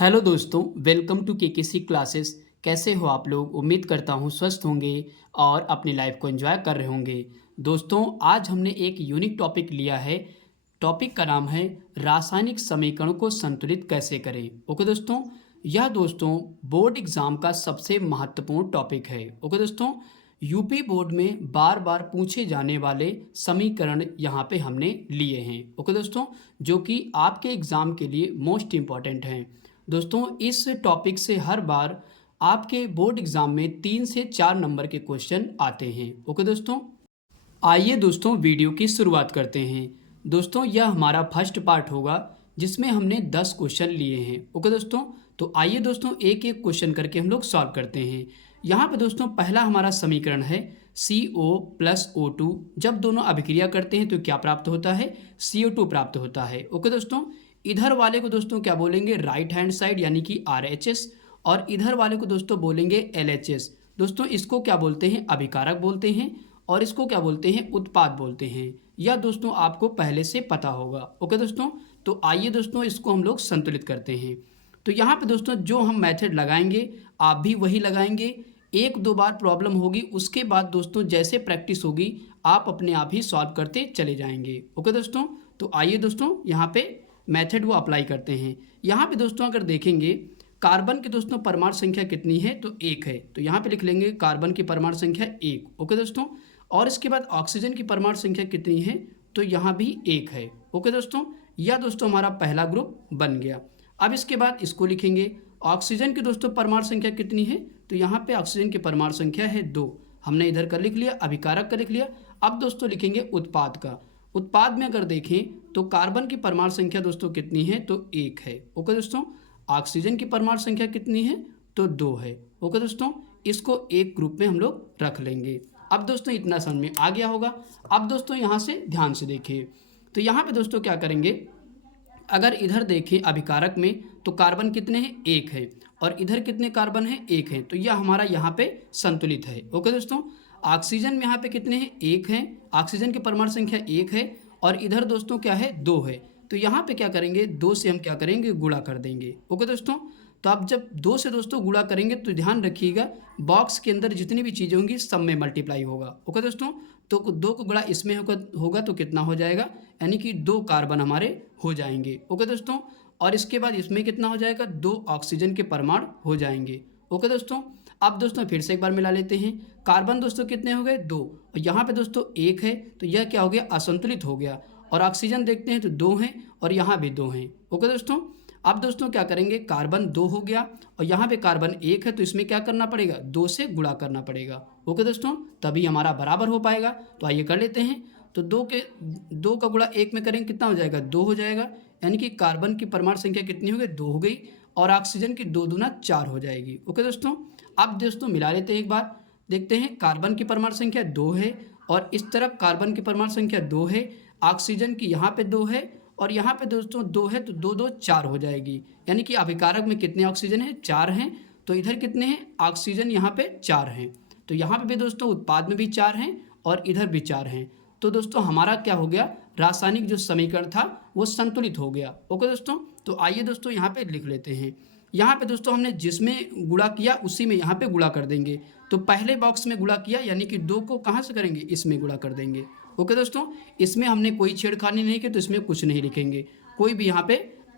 Hello दोस्तों, welcome to KKC classes. कैसे हो आप लोग? उम्मीद करता हूँ स्वस्थ होंगे और अपनी लाइफ को एंजॉय कर रहे होंगे। दोस्तों, आज हमने एक यूनिक टॉपिक लिया है। टॉपिक का नाम है रासायनिक समीकरणों को संतुलित कैसे करें। ओके दोस्तों, यह दोस्तों बोर्ड एग्जाम का सबसे महत्वपूर्ण टॉपिक है। ओके दोस्तों, यूपी बोर्ड में बार बार पूछे जाने वाले समीकरण यहाँ पे हमने लिए हैं। ओके दोस्तों, जो कि आपके एग्ज़ाम के लिए मोस्ट इम्पॉर्टेंट हैं। दोस्तों, इस टॉपिक से हर बार आपके बोर्ड एग्जाम में 3 से 4 नंबर के क्वेश्चन आते हैं। ओके दोस्तों, आइए दोस्तों वीडियो की शुरुआत करते हैं। दोस्तों, यह हमारा फर्स्ट पार्ट होगा जिसमें हमने 10 क्वेश्चन लिए हैं। ओके दोस्तों, तो आइए दोस्तों एक एक क्वेश्चन करके हम लोग सॉल्व करते हैं। यहाँ पे दोस्तों पहला हमारा समीकरण है CO प्लस O2। जब दोनों अभिक्रिया करते हैं तो क्या प्राप्त होता है? CO2 प्राप्त होता है। ओके दोस्तों, इधर वाले को दोस्तों क्या बोलेंगे? राइट हैंड साइड यानी कि RHS, और इधर वाले को दोस्तों बोलेंगे LHS। दोस्तों, इसको क्या बोलते हैं? अभिकारक बोलते हैं, और इसको क्या बोलते हैं? उत्पाद बोलते हैं। यह दोस्तों आपको पहले से पता होगा। ओके दोस्तों, तो आइए दोस्तों इसको हम लोग संतुलित करते हैं। तो यहाँ पे दोस्तों जो हम मेथड लगाएंगे आप भी वही लगाएंगे। एक दो बार प्रॉब्लम होगी, उसके बाद दोस्तों जैसे प्रैक्टिस होगी आप अपने आप ही सॉल्व करते चले जाएंगे। ओके दोस्तों, तो आइए दोस्तों यहाँ पे मेथड वो अप्लाई करते हैं। यहाँ पे दोस्तों अगर देखेंगे कार्बन की दोस्तों परमाणु संख्या कितनी है? तो 1 है। तो यहाँ पे लिख लेंगे कार्बन की परमाणु संख्या 1। ओके दोस्तों, और इसके बाद ऑक्सीजन की परमाणु संख्या कितनी है? तो यहाँ भी 1 है। ओके दोस्तों, यह दोस्तों हमारा पहला ग्रुप बन गया। अब इसके बाद इसको लिखेंगे ऑक्सीजन की दोस्तों परमाणु संख्या कितनी है? तो यहाँ पे ऑक्सीजन की परमाणु संख्या है 2। हमने इधर का लिख लिया, अभिकारक का लिख लिया। अब दोस्तों लिखेंगे उत्पाद का। उत्पाद में अगर देखें तो कार्बन की परमाणु संख्या दोस्तों कितनी है? तो 1 है। ओके दोस्तों, ऑक्सीजन की परमाणु संख्या कितनी है? तो 2 है। ओके दोस्तों, इसको एक ग्रुप में हम लोग रख लेंगे। अब दोस्तों इतना समझ में आ गया होगा। अब दोस्तों यहाँ से ध्यान से देखिए, तो यहाँ पे दोस्तों क्या करेंगे, अगर इधर देखें अभिकारक में तो कार्बन कितने हैं? 1 है, और इधर कितने कार्बन हैं? 1 है। तो यह हमारा यहाँ पे संतुलित है। ओके दोस्तों, ऑक्सीजन में यहाँ पे कितने हैं? 1 है। ऑक्सीजन की परमाणु संख्या 1 है, और इधर दोस्तों क्या है? 2 है। तो यहाँ पे क्या करेंगे? 2 से हम क्या करेंगे? गुणा कर देंगे। ओके दोस्तों, तो आप जब 2 से दोस्तों गुणा करेंगे तो ध्यान रखिएगा बॉक्स के अंदर जितनी भी चीज़ें होंगी सब में मल्टीप्लाई होगा। ओके दोस्तों, तो 2 को गुणा इसमें होगा तो कितना हो जाएगा? यानी कि 2 कार्बन हमारे हो जाएंगे। ओके दोस्तों, और इसके बाद इसमें कितना हो जाएगा? 2 ऑक्सीजन के परमाणु हो जाएंगे। ओके दोस्तों, अब दोस्तों फिर से एक बार मिला लेते हैं। कार्बन दोस्तों कितने हो गए? 2, और यहाँ पे दोस्तों 1 है। तो यह क्या हो गया? असंतुलित हो गया। और ऑक्सीजन देखते हैं तो 2 हैं, और यहाँ भी 2 हैं। ओके दोस्तों, अब दोस्तों क्या करेंगे? कार्बन 2 हो गया, और यहाँ पे कार्बन 1 है, तो इसमें क्या करना पड़ेगा? 2 से गुणा करना पड़ेगा। ओके दोस्तों, तभी हमारा बराबर हो पाएगा। तो आइए कर लेते हैं। तो 2 का गुणा 1 में करेंगे कितना हो जाएगा? 2 हो जाएगा। यानी कि कार्बन की परमाणु संख्या कितनी हो गई? 2 हो गई, और ऑक्सीजन की 2 दूना 4 हो जाएगी। ओके दोस्तों, अब दोस्तों मिला लेते हैं एक बार। देखते हैं कार्बन की परमाणु संख्या 2 है, और इस तरफ कार्बन की परमाणु संख्या 2 है, ऑक्सीजन की यहाँ पे 2 है, और यहाँ पे दोस्तों 2 है, तो 2 2 4 हो जाएगी। यानी कि अभिकारक में कितने ऑक्सीजन है? 4 हैं। तो इधर कितने हैं? ऑक्सीजन यहाँ पे 4 हैं। तो यहाँ पे भी दोस्तों उत्पाद में भी 4 हैं, और इधर भी 4 हैं। तो दोस्तों हमारा क्या हो गया? रासायनिक जो समीकरण था वो संतुलित हो गया। ओके दोस्तों, तो आइए दोस्तों यहाँ पे लिख लेते हैं। यहाँ पे दोस्तों हमने जिसमें गुणा किया उसी में यहाँ पे गुणा कर देंगे। तो पहले बॉक्स में गुणा किया, यानी कि 2 को कहाँ से करेंगे? इसमें गुणा कर देंगे। ओके दोस्तों, इसमें हमने कोई छेड़खानी नहीं की, तो इसमें कुछ नहीं लिखेंगे, कोई भी यहाँ पे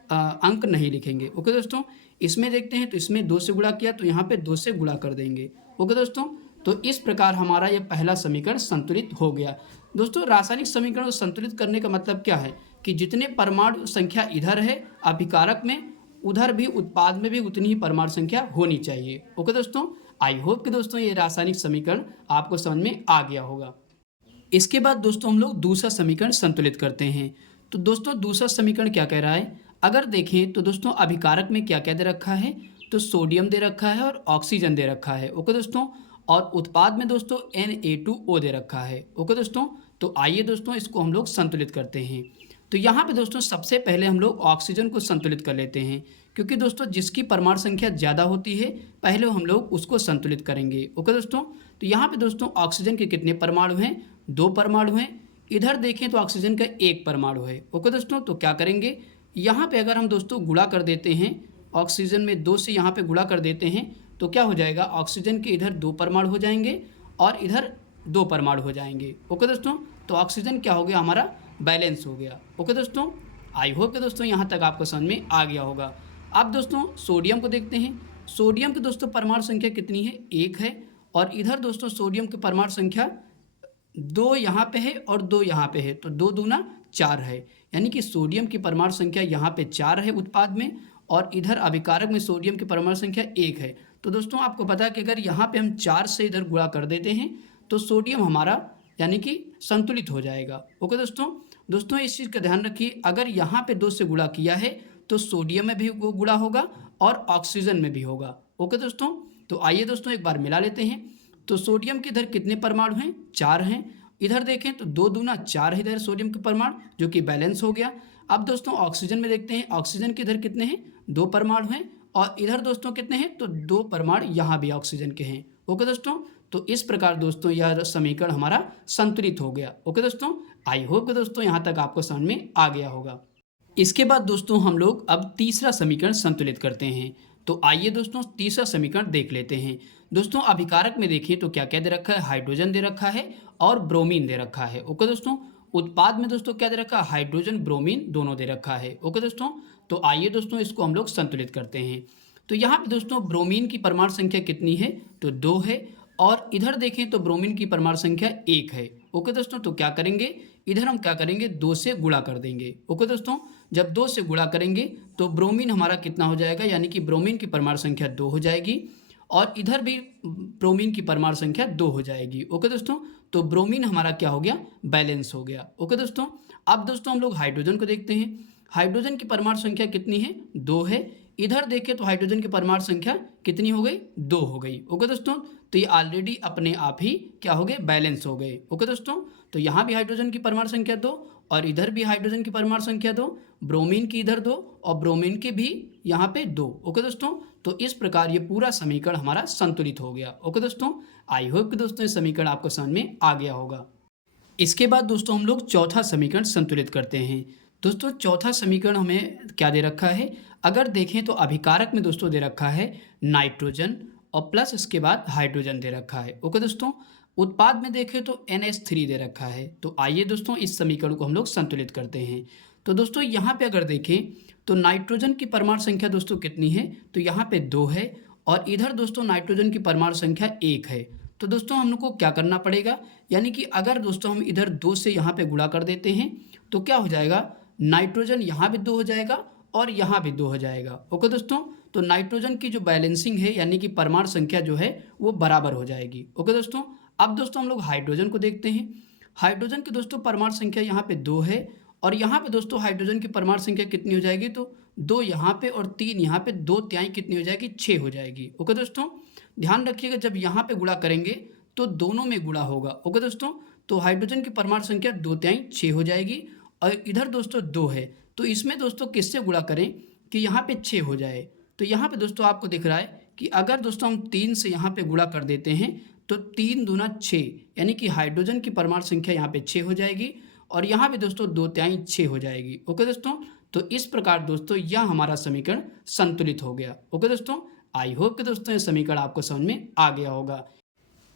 अंक नहीं लिखेंगे। ओके दोस्तों, इसमें देखते हैं तो इसमें 2 से गुणा किया, तो यहाँ पे 2 से गुणा कर देंगे। ओके दोस्तों, तो इस प्रकार हमारा यह पहला समीकरण संतुलित हो गया। दोस्तों, रासायनिक समीकरण को संतुलित करने का मतलब क्या है कि जितने परमाणु संख्या इधर है अभिकारक में, उधर भी उत्पाद में भी उतनी ही परमाणु संख्या होनी चाहिए। ओके दोस्तों, आई होप कि दोस्तों ये रासायनिक समीकरण आपको समझ में आ गया होगा। इसके बाद दोस्तों हम लोग दूसरा समीकरण संतुलित करते हैं। तो दोस्तों दूसरा समीकरण क्या कह रहा है? अगर देखें तो दोस्तों अभिकारक में क्या क्या दे रखा है? तो सोडियम दे रखा है और ऑक्सीजन दे रखा है। ओके दोस्तों, और उत्पाद में दोस्तों Na2O दे रखा है। ओके दोस्तों, तो आइए दोस्तों इसको हम लोग संतुलित करते हैं। तो यहाँ पे दोस्तों सबसे पहले हम लोग ऑक्सीजन को संतुलित कर लेते हैं, क्योंकि दोस्तों जिसकी परमाणु संख्या ज़्यादा होती है पहले हम लोग उसको संतुलित करेंगे। ओके दोस्तों, तो यहाँ पे दोस्तों ऑक्सीजन के कितने परमाणु हैं? 2 परमाणु हैं। इधर देखें तो ऑक्सीजन का 1 परमाणु है। ओके दोस्तों, तो क्या करेंगे? यहाँ पे अगर हम दोस्तों गुणा कर देते हैं ऑक्सीजन में 2 से यहाँ पे गुणा कर देते हैं तो क्या हो जाएगा, ऑक्सीजन के इधर 2 परमाणु हो जाएंगे और इधर 2 परमाणु हो जाएंगे। ओके दोस्तों, तो ऑक्सीजन क्या हो गया हमारा, बैलेंस हो गया। ओके दोस्तों, आई होप कि दोस्तों यहाँ तक आपको समझ में आ गया होगा। अब दोस्तों सोडियम को देखते हैं। सोडियम की दोस्तों परमाणु संख्या कितनी है, 1 है। और इधर दोस्तों सोडियम की परमाणु संख्या 2 यहाँ पे है और 2 यहाँ पे है, तो 2 दूना 4 है। यानी कि सोडियम की परमाणु संख्या यहाँ पे 4 है उत्पाद में, और इधर अभिकारक में सोडियम की परमाणु संख्या 1 है। तो दोस्तों आपको पता है कि अगर यहाँ पे हम 4 से इधर गुणा कर देते हैं तो सोडियम हमारा यानी कि संतुलित हो जाएगा। ओके दोस्तों इस चीज़ का ध्यान रखिए, अगर यहाँ पे 2 से गुणा किया है तो सोडियम में भी वो गुणा होगा और ऑक्सीजन में भी होगा। ओके दोस्तों, तो आइए दोस्तों एक बार मिला लेते हैं। तो सोडियम के इधर कितने परमाणु हैं, 4 हैं। इधर देखें तो 2 दूना 4 है इधर सोडियम के परमाणु, जो कि बैलेंस हो गया। अब दोस्तों ऑक्सीजन में देखते हैं, ऑक्सीजन के इधर कितने हैं, 2 परमाणु हैं। और इधर दोस्तों कितने हैं, तो 2 परमाणु यहाँ भी ऑक्सीजन के हैं। ओके दोस्तों, तो इस प्रकार दोस्तों यह समीकरण हमारा संतुलित हो गया। ओके दोस्तों, आई होप कि दोस्तों यहाँ तक आपको समझ में आ गया होगा। इसके बाद दोस्तों हम लोग अब तीसरा समीकरण संतुलित करते हैं। तो आइए दोस्तों तीसरा समीकरण देख लेते हैं। दोस्तों अभिकारक में देखिए तो क्या क्या दे रखा है, हाइड्रोजन दे रखा है और ब्रोमीन दे रखा है। ओके दोस्तों, उत्पाद में दोस्तों क्या दे रखा है, हाइड्रोजन ब्रोमीन दोनों दे रखा है। ओके दोस्तों, तो आइए दोस्तों इसको हम लोग संतुलित करते हैं। तो यहाँ पे दोस्तों ब्रोमीन की परमाणु संख्या कितनी है, तो 2 है। और इधर देखें तो ब्रोमीन की परमाणु संख्या 1 है। ओके दोस्तों, तो क्या करेंगे, इधर हम क्या करेंगे, 2 से गुणा कर देंगे। ओके दोस्तों, जब 2 से गुणा करेंगे तो ब्रोमीन हमारा कितना हो जाएगा, यानी कि ब्रोमीन की परमाणु संख्या 2 हो जाएगी और इधर भी ब्रोमीन की परमाणु संख्या 2 हो जाएगी। ओके दोस्तों, तो ब्रोमीन हमारा क्या हो गया, बैलेंस हो गया। ओके दोस्तों, अब दोस्तों हम लोग हाइड्रोजन को देखते हैं। हाइड्रोजन की परमाणु संख्या कितनी है, 2 है। इधर देखें तो हाइड्रोजन की परमाणु संख्या कितनी हो गई, 2 हो गई। ओके दोस्तों, तो ये ऑलरेडी अपने आप ही क्या हो गए, बैलेंस हो गए। ओके दोस्तों, तो यहाँ भी हाइड्रोजन की परमाणु संख्या 2 और इधर भी हाइड्रोजन की परमाणु संख्या 2, ब्रोमीन की इधर 2 और ब्रोमीन की भी यहाँ पे 2। ओके दोस्तों, तो इस प्रकार ये पूरा समीकरण हमारा संतुलित हो गया। ओके दोस्तों, आई होप कि दोस्तों ये समीकरण आपको समझ में आ गया होगा। इसके बाद दोस्तों हम लोग चौथा समीकरण संतुलित करते हैं। दोस्तों चौथा समीकरण हमें क्या दे रखा है, अगर देखें तो अभिकारक में दोस्तों दे रखा है नाइट्रोजन और प्लस इसके बाद हाइड्रोजन दे रखा है। ओके दोस्तों, उत्पाद में देखें तो NH3 दे रखा है। तो आइए दोस्तों इस समीकरण को हम लोग संतुलित करते हैं। तो दोस्तों यहाँ पे अगर देखें तो नाइट्रोजन की परमाणु संख्या दोस्तों कितनी है, तो यहाँ पे 2 है और इधर दोस्तों नाइट्रोजन की परमाणु संख्या 1 है। तो दोस्तों हम लोग को क्या करना पड़ेगा, यानी कि अगर दोस्तों हम इधर 2 से यहाँ पे गुणा कर देते हैं तो क्या हो जाएगा, नाइट्रोजन यहाँ भी 2 हो जाएगा और यहाँ भी 2 हो जाएगा। ओके दोस्तों, तो नाइट्रोजन की जो बैलेंसिंग है यानी कि परमाणु संख्या जो है वो बराबर हो जाएगी। ओके दोस्तों, अब दोस्तों हम लोग हाइड्रोजन को देखते हैं। हाइड्रोजन की दोस्तों परमाणु संख्या यहाँ पे 2 है और यहाँ पे दोस्तों हाइड्रोजन की परमाणु संख्या कितनी हो जाएगी, तो 2 यहाँ पे और 3 यहाँ पे, 2 तिहाई कितनी हो जाएगी, 6 हो जाएगी। ओके दोस्तों, ध्यान रखिएगा जब यहाँ पे गुणा करेंगे तो दोनों में गुणा होगा। ओके दोस्तों, तो हाइड्रोजन की परमाणु संख्या 2 तिहाई 6 हो जाएगी और इधर दोस्तों 2 है, तो इसमें दोस्तों किससे गुणा करें कि यहाँ पे 6 हो जाए। तो यहाँ पे दोस्तों आपको दिख रहा है कि अगर दोस्तों हम 3 से यहाँ पे गुणा कर देते हैं तो 3 दूना 6, यानी कि हाइड्रोजन की परमाणु संख्या यहाँ पे 6 हो जाएगी और यहाँ भी दोस्तों 2 तिहाई 6 हो जाएगी। ओके दोस्तों, तो इस प्रकार दोस्तों यह हमारा समीकरण संतुलित हो गया। ओके दोस्तों, आई होप कि दोस्तों ये समीकरण आपको समझ में आ गया होगा।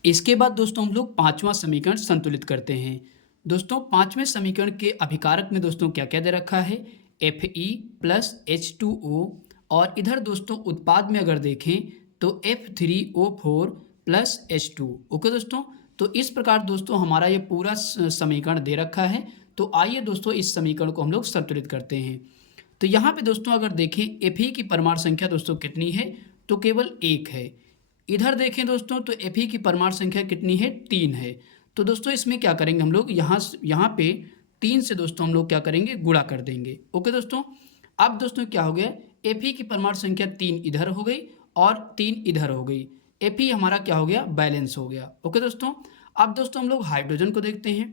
इसके बाद दोस्तों हम लोग पांचवा समीकरण संतुलित करते हैं। दोस्तों पांचवें समीकरण के अभिकारक में दोस्तों क्या क्या दे रखा है, Fe प्लस H2O और इधर दोस्तों उत्पाद में अगर देखें तो F3O4 प्लस H2। ओके दोस्तों, तो इस प्रकार दोस्तों हमारा ये पूरा समीकरण दे रखा है। तो आइए दोस्तों इस समीकरण को हम लोग संतुलित करते हैं। तो यहाँ पे दोस्तों अगर देखें Fe की परमाणु संख्या दोस्तों कितनी है, तो केवल 1 है। इधर देखें दोस्तों तो Fe की परमाणु संख्या कितनी है, 3 है। तो दोस्तों इसमें क्या करेंगे हम लोग, यहाँ पे 3 से दोस्तों हम लोग क्या करेंगे, गुणा कर देंगे। ओके दोस्तों, अब दोस्तों क्या हो गया, Fe की परमाणु संख्या 3 इधर हो गई और 3 इधर हो गई। Fe हमारा क्या हो गया, बैलेंस हो गया। ओके दोस्तों, अब दोस्तों हम लोग हाइड्रोजन को देखते हैं।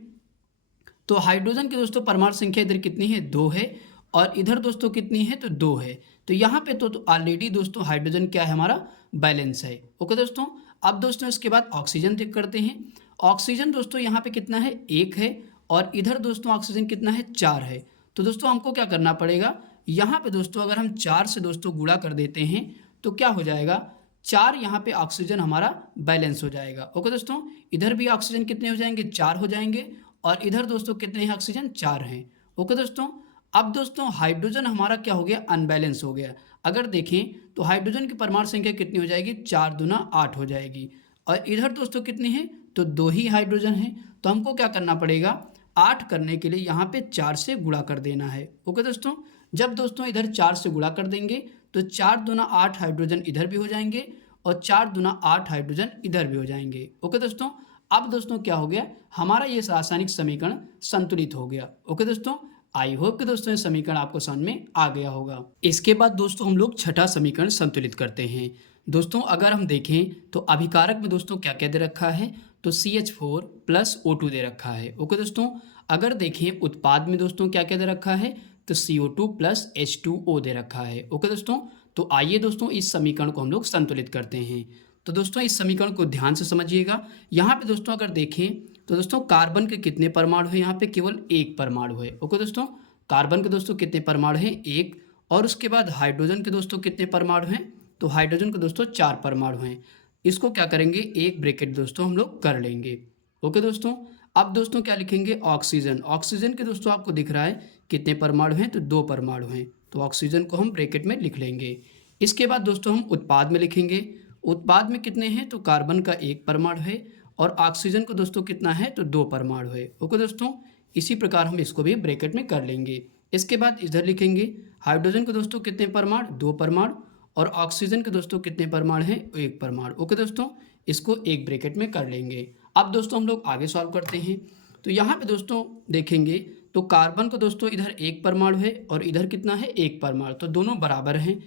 तो हाइड्रोजन की दोस्तों परमाणु संख्या इधर कितनी है, 2 है और इधर दोस्तों कितनी है, तो 2 है। तो यहाँ पे तो ऑलरेडी दोस्तों हाइड्रोजन क्या है, हमारा बैलेंस है। ओके दोस्तों, अब दोस्तों इसके बाद ऑक्सीजन चेक करते हैं। ऑक्सीजन दोस्तों यहाँ पे कितना है, 1 है और इधर दोस्तों ऑक्सीजन कितना है, 4 है। तो दोस्तों हमको क्या करना पड़ेगा, यहाँ पे दोस्तों अगर हम 4 से दोस्तों गुणा कर देते हैं तो क्या हो जाएगा, 4 यहाँ पे ऑक्सीजन हमारा बैलेंस हो जाएगा। ओके दोस्तों, इधर भी ऑक्सीजन कितने हो जाएंगे, 4 हो जाएंगे, और इधर दोस्तों कितने हैं ऑक्सीजन, 4 हैं। ओके दोस्तों, अब दोस्तों हाइड्रोजन हमारा क्या हो गया, अनबैलेंस हो गया। अगर देखें तो हाइड्रोजन की परमाणु संख्या कितनी हो जाएगी, 4 दूना 8 हो जाएगी, और इधर दोस्तों कितनी है, तो 2 ही हाइड्रोजन है। तो हमको क्या करना पड़ेगा, 8 करने के लिए यहाँ पे 4 से गुणा कर देना है। ओके दोस्तों, जब दोस्तों इधर 4 से गुणा कर देंगे तो 4 दूना 8 हाइड्रोजन इधर भी हो जाएंगे, और 4 दूना 8 हाइड्रोजन इधर भी हो जाएंगे। ओके दोस्तों, अब दोस्तों क्या हो गया, हमारा ये रासायनिक समीकरण संतुलित हो गया। ओके दोस्तों, आई होप कि दोस्तों ये समीकरण आपको समझ में आ गया होगा। इसके बाद दोस्तों हम लोग छठा समीकरण संतुलित करते हैं। दोस्तों अगर हम देखें तो अभिकारक में दोस्तों क्या क्या दे रखा है, तो CH4 प्लस O2 दे रखा है। ओके दोस्तों, अगर देखें उत्पाद में दोस्तों क्या क्या दे रखा है, तो CO2 प्लस H2O दे रखा है। ओके दोस्तों, तो आइए दोस्तों इस समीकरण को हम लोग संतुलित करते हैं। तो दोस्तों इस समीकरण को ध्यान से समझिएगा। यहाँ पे दोस्तों अगर देखें तो दोस्तों कार्बन के कितने परमाणु हैं, यहाँ पे केवल एक परमाणु है। ओके दोस्तों, कार्बन के दोस्तों कितने परमाणु हैं, एक, और उसके बाद हाइड्रोजन के दोस्तों कितने परमाणु हैं, तो हाइड्रोजन के दोस्तों 4 परमाणु हैं। इसको क्या करेंगे, एक ब्रैकेट दोस्तों हम लोग कर लेंगे। ओके दोस्तों, अब दोस्तों क्या लिखेंगे, ऑक्सीजन। ऑक्सीजन के दोस्तों आपको दिख रहा है कितने परमाणु हैं, तो 2 परमाणु हैं, तो ऑक्सीजन को हम ब्रैकेट में लिख लेंगे। इसके बाद दोस्तों हम उत्पाद में लिखेंगे। उत्पाद में कितने हैं, तो कार्बन का 1 परमाणु है, और ऑक्सीजन को दोस्तों कितना है, तो 2 परमाणु है। ओके दोस्तों, इसी प्रकार हम इसको भी ब्रैकेट में कर लेंगे। इसके बाद इधर लिखेंगे हाइड्रोजन के दोस्तों कितने परमाणु, 2 परमाणु, और ऑक्सीजन के दोस्तों कितने परमाणु हैं, 1 परमाणु। ओके दोस्तों, इसको एक ब्रैकेट में कर लेंगे। अब दोस्तों हम लोग आगे सॉल्व करते हैं। तो यहाँ पे दोस्तों देखेंगे तो कार्बन को दोस्तों इधर 1 परमाणु है, और इधर कितना है, 1 परमाणु, तो दोनों बराबर हैं।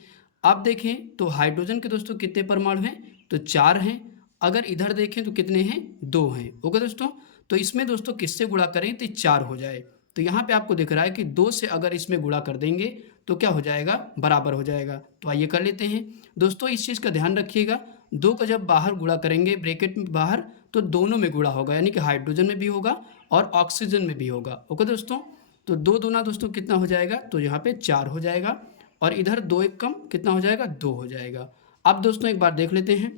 अब देखें तो हाइड्रोजन के दोस्तों कितने परमाणु हैं, तो 4 हैं। अगर इधर देखें तो कितने हैं, 2 हैं। ओके दोस्तों, तो इसमें दोस्तों किससे गुणा करें, तो 4 हो जाए। तो यहाँ पे आपको दिख रहा है कि 2 से अगर इसमें गुणा कर देंगे तो क्या हो जाएगा, बराबर हो जाएगा। तो आइए कर लेते हैं। दोस्तों इस चीज़ का ध्यान रखिएगा, 2 का जब बाहर गुणा करेंगे ब्रैकेट में बाहर, तो दोनों में गुणा होगा, यानी कि हाइड्रोजन में भी होगा और ऑक्सीजन में भी होगा। ओके दोस्तों, तो 2 दूना दोस्तों कितना हो जाएगा, तो यहाँ पे 4 हो जाएगा, और इधर 2 एक कम कितना हो जाएगा, 2 हो जाएगा। अब दोस्तों एक बार देख लेते हैं,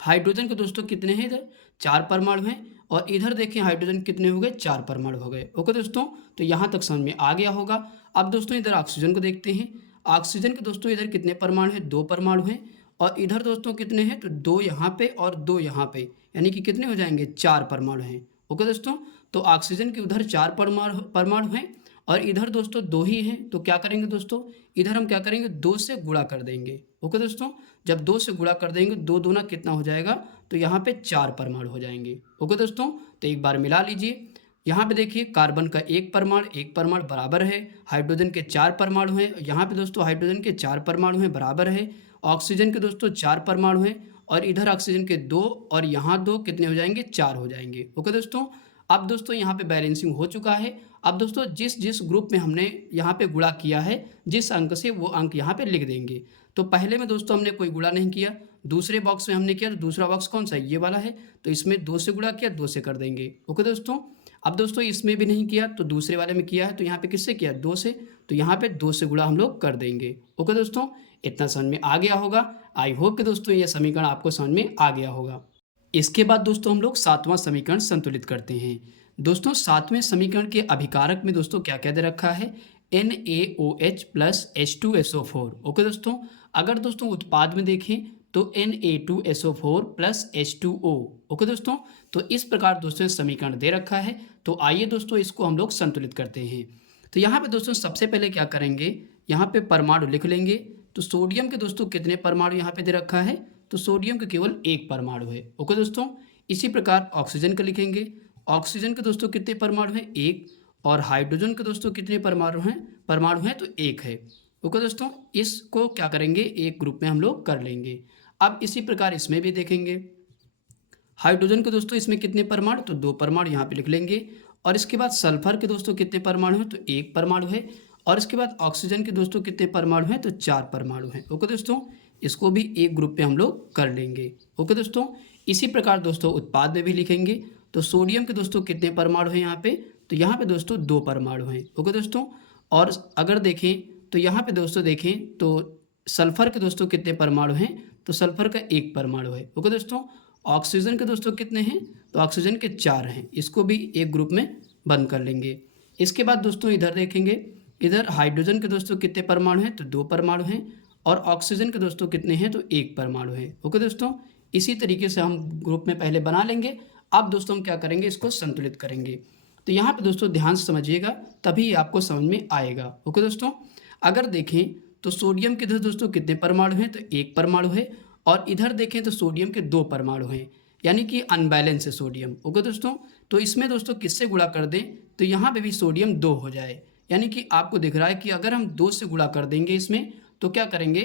हाइड्रोजन के दोस्तों कितने हैं, इधर 4 परमाणु हैं, और इधर देखें हाइड्रोजन कितने हो गए, 4 परमाणु हो गए। ओके दोस्तों, तो यहाँ तक समझ में आ गया होगा। अब दोस्तों इधर ऑक्सीजन को देखते हैं। ऑक्सीजन के दोस्तों इधर कितने परमाणु हैं, 2 परमाणु हैं, और इधर दोस्तों कितने हैं, तो 2 यहाँ पे और 2 यहाँ पे, यानी कि कितने हो जाएंगे, 4 परमाणु हैं। ओके दोस्तों, तो ऑक्सीजन के उधर 4 परमाणु हैं, और इधर दोस्तों 2 ही हैं। तो क्या करेंगे दोस्तों, इधर हम क्या करेंगे, 2 से गुणा कर देंगे। ओके दोस्तों, जब 2 से गुणा कर देंगे, 2 दूना कितना हो जाएगा, तो यहाँ पे 4 परमाणु हो जाएंगे। ओके दोस्तों, तो एक बार मिला लीजिए। यहाँ पे देखिए कार्बन का 1 परमाणु बराबर है, हाइड्रोजन के 4 परमाणु हैं, यहाँ पे दोस्तों हाइड्रोजन के 4 परमाणु हैं, बराबर है। ऑक्सीजन के दोस्तों 4 परमाणु हैं, और इधर ऑक्सीजन के 2, और यहाँ 2 कितने हो जाएंगे, 4 हो जाएंगे। ओके दोस्तों, अब दोस्तों यहाँ पे बैलेंसिंग हो चुका है। अब दोस्तों जिस जिस ग्रुप में हमने यहाँ पे गुणा किया है, जिस अंक से, वो अंक यहाँ पे लिख देंगे। तो पहले में दोस्तों हमने कोई गुणा नहीं किया, दूसरे बॉक्स में हमने किया, तो दूसरा बॉक्स कौन सा है, ये वाला है, तो इसमें 2 से गुणा किया, 2 से कर देंगे। ओके दोस्तों, अब दोस्तों इसमें भी नहीं किया, तो दूसरे वाले में किया है, तो यहाँ पे किससे किया, 2 से, तो यहाँ पे 2 से गुणा हम लोग कर देंगे। ओके दोस्तों, इतना समझ में आ गया होगा। आई होप कि दोस्तों ये समीकरण आपको समझ में आ गया होगा। इसके बाद दोस्तों हम लोग 7वां समीकरण संतुलित करते हैं। दोस्तों 7वें समीकरण के अभिकारक में दोस्तों क्या क्या दे रखा है, NaOH प्लस H2SO4। ओके दोस्तों, अगर दोस्तों उत्पाद में देखें तो Na2SO4 प्लस H2O। ओके दोस्तों, तो इस प्रकार दोस्तों समीकरण दे रखा है। तो आइए दोस्तों इसको हम लोग संतुलित करते हैं। तो यहाँ पे दोस्तों सबसे पहले क्या करेंगे, यहाँ पे परमाणु लिख लेंगे। तो सोडियम के दोस्तों कितने परमाणु यहाँ पे दे रखा है, तो सोडियम के केवल 1 परमाणु है। ओके दोस्तों, इसी प्रकार ऑक्सीजन का लिखेंगे। ऑक्सीजन के दोस्तों कितने परमाणु हैं, 1, और हाइड्रोजन के दोस्तों कितने परमाणु हैं, तो 1 है। ओके दोस्तों, इसको क्या करेंगे, एक ग्रुप में हम लोग कर लेंगे। अब इसी प्रकार इसमें भी देखेंगे, हाइड्रोजन के दोस्तों इसमें कितने परमाणु, तो 2 परमाणु यहाँ पे लिख लेंगे। और इसके बाद सल्फर के दोस्तों कितने परमाणु हैं, तो 1 परमाणु है। और इसके बाद ऑक्सीजन के दोस्तों कितने परमाणु हैं, तो 4 परमाणु हैं। ओके दोस्तों, इसको भी एक ग्रुप में हम लोग कर लेंगे। ओके दोस्तों, इसी प्रकार दोस्तों उत्पाद में भी लिखेंगे। तो सोडियम के दोस्तों कितने परमाणु हैं यहाँ पे, तो यहाँ पे दोस्तों 2 परमाणु हैं। ओके दोस्तों, और अगर देखें तो यहाँ पे दोस्तों देखें तो सल्फर के दोस्तों कितने परमाणु हैं, तो सल्फर का 1 परमाणु है। ओके दोस्तों, ऑक्सीजन के दोस्तों कितने हैं, तो ऑक्सीजन के 4 हैं, इसको भी एक ग्रुप में बंद कर लेंगे। इसके बाद दोस्तों इधर देखेंगे, इधर हाइड्रोजन के दोस्तों कितने परमाणु हैं, तो 2 परमाणु हैं, और ऑक्सीजन के दोस्तों कितने हैं, तो 1 परमाणु है। ओके दोस्तों, इसी तरीके से हम ग्रुप में पहले बना लेंगे। अब दोस्तों हम क्या करेंगे, इसको संतुलित करेंगे। तो यहाँ पे दोस्तों ध्यान से समझिएगा, तभी आपको समझ में आएगा। ओके दोस्तों, अगर देखें तो सोडियम के इधर दोस्तों कितने परमाणु हैं, तो 1 परमाणु है, और इधर देखें तो सोडियम के 2 परमाणु हैं, यानी कि अनबैलेंस है सोडियम। ओके दोस्तों, तो इसमें दोस्तों किससे गुणा कर दें, तो यहाँ पे भी सोडियम 2 हो जाए, यानी कि आपको दिख रहा है कि अगर हम 2 से गुणा कर देंगे इसमें तो क्या करेंगे,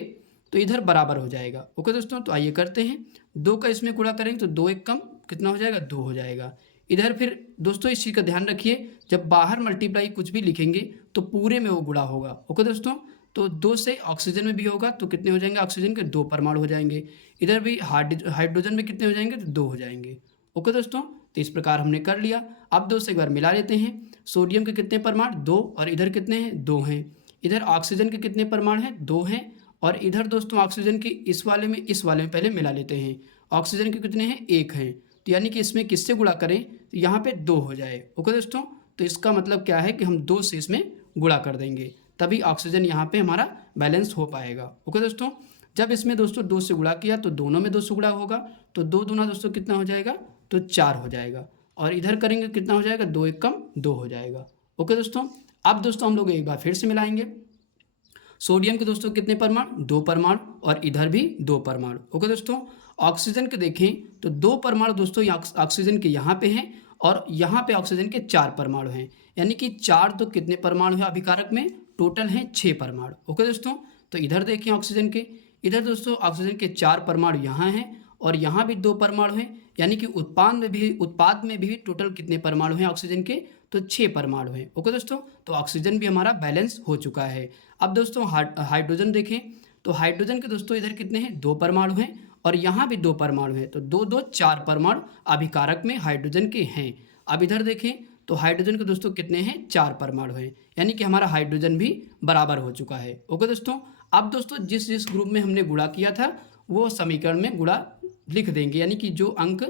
तो इधर बराबर हो जाएगा। ओके दोस्तों, तो आइए करते हैं। 2 का इसमें गुणा करेंगे तो 2 एक कम कितना हो जाएगा, 2 हो जाएगा। इधर फिर दोस्तों इस चीज़ का ध्यान रखिए, जब बाहर मल्टीप्लाई कुछ भी लिखेंगे तो पूरे में वो गुणा होगा। ओके दोस्तों, तो 2 से ऑक्सीजन में भी होगा तो कितने हो जाएंगे, ऑक्सीजन के 2 परमाणु हो जाएंगे। इधर भी हाइड्रोजन में कितने हो जाएंगे, तो 2 हो जाएंगे। ओके दोस्तों, तो इस प्रकार हमने कर लिया। अब 2 से एक बार मिला लेते हैं। सोडियम के कितने परमाणु, 2, और इधर कितने हैं, 2 हैं। इधर ऑक्सीजन के कितने परमाणु हैं, 2 हैं, और इधर दोस्तों ऑक्सीजन की इस वाले में पहले मिला लेते हैं। ऑक्सीजन के कितने हैं, 1 हैं, तो यानी कि इसमें किससे गुणा करें, तो यहाँ पे 2 हो जाए। ओके दोस्तों, तो इसका मतलब क्या है कि हम 2 से इसमें गुणा कर देंगे, तभी ऑक्सीजन यहाँ पे हमारा बैलेंस हो पाएगा। ओके दोस्तों, जब इसमें दोस्तों 2 से गुणा किया तो दोनों में 2 से गुणा होगा, तो 2 दूना दोस्तों कितना हो जाएगा, तो 4 हो जाएगा, और इधर करेंगे कितना हो जाएगा, 2 एक कम 2 हो जाएगा। ओके दोस्तों, अब दोस्तों हम लोग एक बार फिर से मिलाएंगे। सोडियम के दोस्तों कितने परमाणु, 2 परमाणु, और इधर भी 2 परमाणु। ओके दोस्तों, ऑक्सीजन के देखें तो 2 परमाणु दोस्तों ऑक्सीजन के यहाँ पे हैं, और यहाँ पे ऑक्सीजन के 4 परमाणु हैं, यानी कि 4 तो कितने परमाणु हैं अभिकारक में, टोटल हैं 6 परमाणु। ओके दोस्तों, तो इधर देखें ऑक्सीजन के, इधर दोस्तों ऑक्सीजन के 4 परमाणु यहाँ हैं, और यहाँ भी 2 परमाणु हैं, यानी कि उत्पाद में भी टोटल कितने परमाणु हैं ऑक्सीजन के, तो 6 परमाणु हैं। ओके दोस्तों, तो ऑक्सीजन भी हमारा बैलेंस हो चुका है। अब दोस्तों हाइड्रोजन देखें तो हाइड्रोजन के दोस्तों इधर कितने हैं, 2 परमाणु हैं, और यहाँ भी 2 परमाणु हैं, तो 2 2 4 परमाणु अभिकारक में हाइड्रोजन के हैं। अब इधर देखें तो हाइड्रोजन के दोस्तों कितने हैं, 4 परमाणु हैं, यानी कि हमारा हाइड्रोजन भी बराबर हो चुका है। ओके दोस्तों, अब दोस्तों जिस जिस ग्रुप में हमने गुणा किया था वो समीकरण में गुणा लिख देंगे, यानी कि जो अंक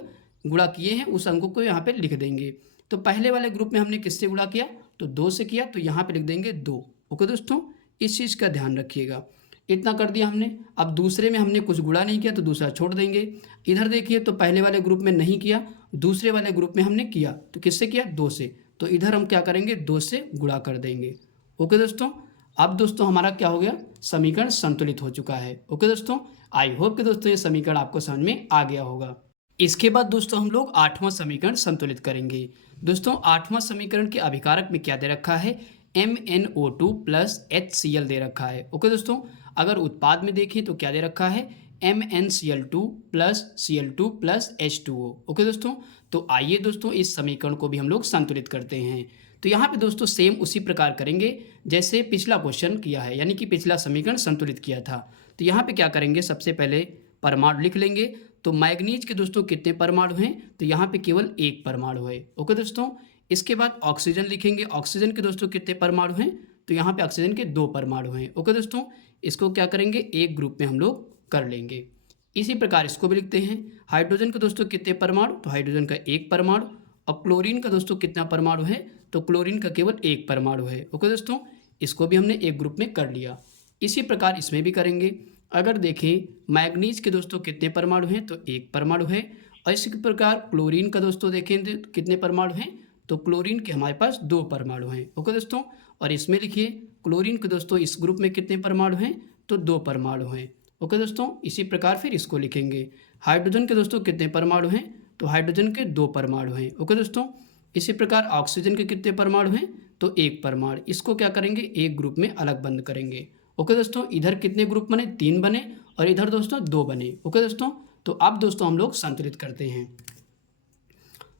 गुणा किए हैं उस अंकों को यहाँ पे लिख देंगे। तो पहले वाले ग्रुप में हमने किससे गुणा किया, तो 2 से किया, तो यहाँ पे लिख देंगे 2। ओके दोस्तों, इस चीज़ का ध्यान रखिएगा। इतना कर दिया हमने। अब दूसरे में हमने कुछ गुणा नहीं किया तो दूसरा छोड़ देंगे। इधर देखिए तो पहले वाले ग्रुप में नहीं किया, दूसरे वाले ग्रुप में हमने किया, तो किससे किया, 2 से, तो इधर हम क्या करेंगे, 2 से गुणा कर देंगे। ओके दोस्तों, अब दोस्तों हमारा क्या हो गया, समीकरण संतुलित हो चुका है। ओके दोस्तों, आई होप कि दोस्तों ये समीकरण आपको समझ में आ गया होगा। इसके बाद दोस्तों हम लोग 8वां समीकरण संतुलित करेंगे। दोस्तों 8वां समीकरण के अभिकारक में क्या दे रखा है, MnO2 प्लस HCl दे रखा है। ओके दोस्तों, अगर उत्पाद में देखें तो क्या दे रखा है, MnCl2 plus Cl2 plus H2O। Okay दोस्तों, तो आइए दोस्तों इस समीकरण को भी हम लोग संतुलित करते हैं। तो यहाँ पे दोस्तों सेम उसी प्रकार करेंगे जैसे पिछला क्वेश्चन किया है, यानी कि पिछला समीकरण संतुलित किया था। तो यहाँ पे क्या करेंगे, सबसे पहले परमाणु लिख लेंगे। तो मैग्नीज के दोस्तों कितने परमाणु हैं, तो यहाँ पे केवल 1 परमाणु है। ओके दोस्तों, इसके बाद ऑक्सीजन लिखेंगे। ऑक्सीजन के दोस्तों कितने परमाणु हैं, तो यहाँ पे ऑक्सीजन के 2 परमाणु हैं। ओके दोस्तों, इसको क्या करेंगे, एक ग्रुप में हम लोग कर लेंगे। इसी प्रकार इसको भी लिखते हैं। हाइड्रोजन के दोस्तों कितने परमाणु, तो हाइड्रोजन का 1 परमाणु, और क्लोरीन का दोस्तों कितना परमाणु है, तो क्लोरीन का केवल 1 परमाणु है। ओके दोस्तों, इसको भी हमने एक ग्रुप में कर लिया। इसी प्रकार इसमें भी करेंगे। अगर देखें मैग्नीज के दोस्तों कितने परमाणु हैं, तो 1 परमाणु है, और इसी प्रकार क्लोरीन का दोस्तों देखें तो कितने परमाणु हैं, तो क्लोरीन के हमारे पास 2 परमाणु हैं। ओके दोस्तों, और इसमें लिखिए क्लोरीन के दोस्तों इस ग्रुप में कितने परमाणु हैं, तो 2 परमाणु हैं। ओके दोस्तों, इसी प्रकार फिर इसको लिखेंगे। हाइड्रोजन के दोस्तों कितने परमाणु हैं, तो हाइड्रोजन के 2 परमाणु हैं। ओके दोस्तों, इसी प्रकार ऑक्सीजन के कितने परमाणु हैं, तो 1 परमाणु। इसको क्या करेंगे, एक ग्रुप में अलग बंद करेंगे। ओके दोस्तों, इधर कितने ग्रुप बने, 3 बने, और इधर दोस्तों 2 बने। ओके दोस्तों, तो अब दोस्तों हम लोग संतुलित करते हैं।